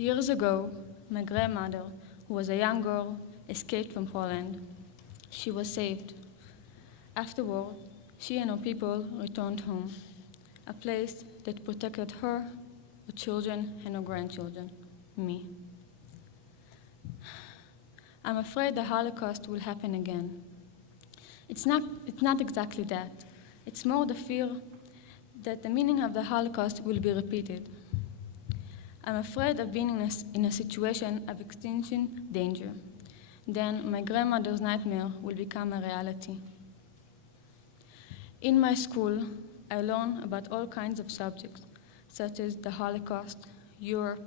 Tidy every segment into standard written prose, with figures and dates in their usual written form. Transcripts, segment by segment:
Years ago, my grandmother, who was a young girl, escaped from Poland. She was saved. Afterward, she and her people returned home, a place that protected her, her children, and her grandchildren, me. I'm afraid the Holocaust will happen again. It's not exactly that. It's more the fear that the meaning of the Holocaust will be repeated. I'm afraid of being in a situation of extinction danger. Then my grandmother's nightmare will become a reality. In my school, I learn about all kinds of subjects, such as the Holocaust, Europe,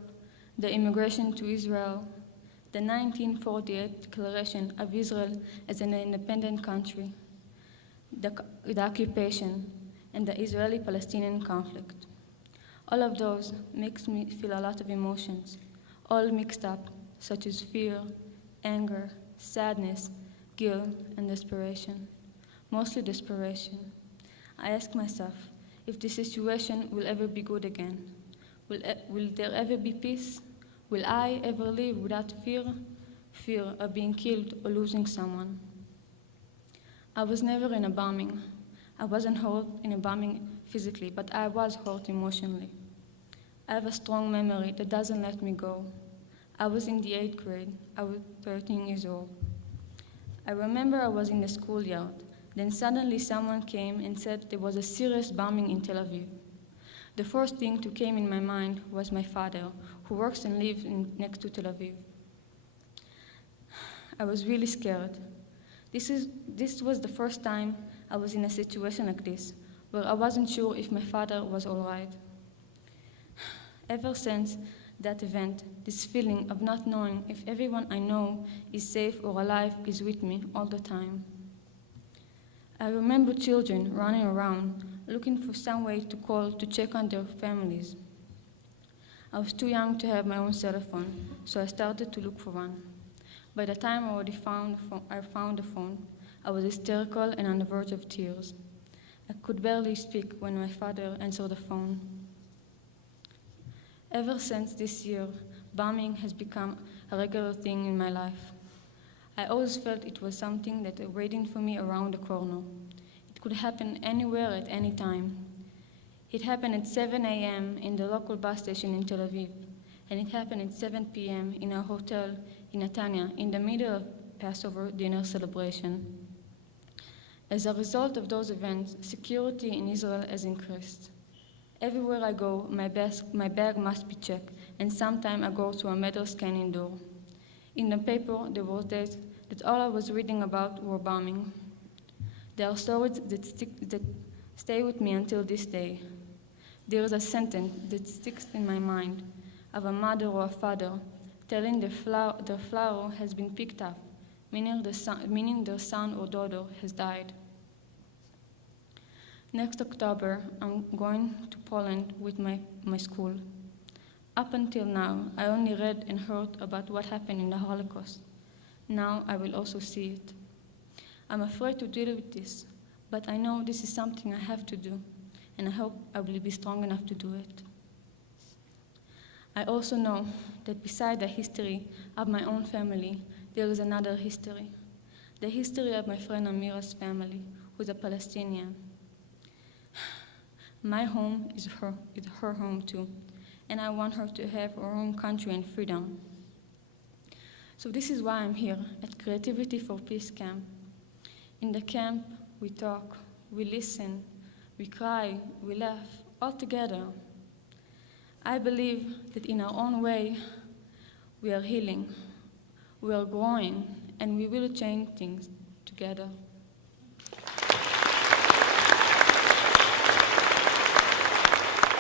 the immigration to Israel, the 1948 Declaration of Israel as an independent country, the occupation, and the Israeli-Palestinian conflict. All of those makes me feel a lot of emotions, all mixed up, such as fear, anger, sadness, guilt, and desperation. Mostly desperation. I ask myself if this situation will ever be good again. Will there ever be peace? Will I ever live without fear of being killed or losing someone? I was never in a bombing. I wasn't hurt in a bombing physically, but I was hurt emotionally. I have a strong memory that doesn't let me go. I was in the 8th grade. I was 13 years old. I remember I was in the schoolyard. Then suddenly someone came and said there was a serious bombing in Tel Aviv. The first thing that came in my mind was my father, who works and lives next to Tel Aviv. I was really scared. This was the first time I was in a situation like this, where I wasn't sure if my father was all right. Ever since that event, this feeling of not knowing if everyone I know is safe or alive is with me all the time. I remember children running around, looking for some way to call to check on their families. I was too young to have my own cell phone, so I started to look for one. By the time I found the phone, I was hysterical and on the verge of tears. I could barely speak when my father answered the phone. Ever since this year, bombing has become a regular thing in my life. I always felt it was something that was waiting for me around the corner. It could happen anywhere at any time. It happened at 7 a.m. in the local bus station in Tel Aviv, and it happened at 7 p.m. in a hotel in Netanya in the middle of Passover dinner celebration. As a result of those events, security in Israel has increased. Everywhere I go, my bag must be checked, and sometimes I go to a metal scanning door. In the paper, there were days that all I was reading about were bombing. There are stories that stay with me until this day. There is a sentence that sticks in my mind of a mother or a father telling their flower has been picked up, meaning their son or daughter has died. Next October, I'm going to Poland with my school. Up until now, I only read and heard about what happened in the Holocaust. Now I will also see it. I'm afraid to deal with this, but I know this is something I have to do, and I hope I will be strong enough to do it. I also know that beside the history of my own family, there is another history. The history of my friend Amira's family, who's a Palestinian. My home is her home too, and I want her to have her own country and freedom. So this is why I'm here at Creativity for Peace Camp. In the camp, we talk, we listen, we cry, we laugh, all together. I believe that in our own way, we are healing, we are growing, and we will change things together.